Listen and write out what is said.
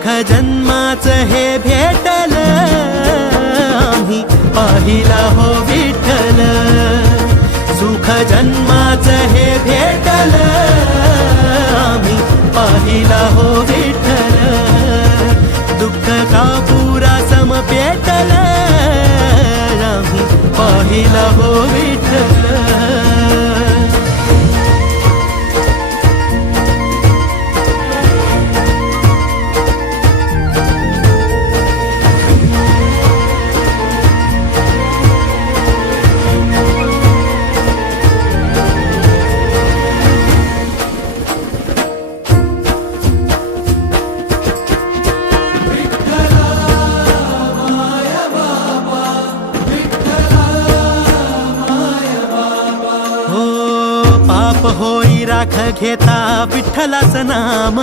सुख जन्माचं हे भेटल आम्ही पाहिला हो विठ्ठल सुख जन्माचं हे भेटल आम्ही पाहिला हो विठ्ठल दुःख का पुरा सम पेटल आम्ही पाहिला हो विठ्ठल पाप होई राख घेता विठ्ठलाचं नाम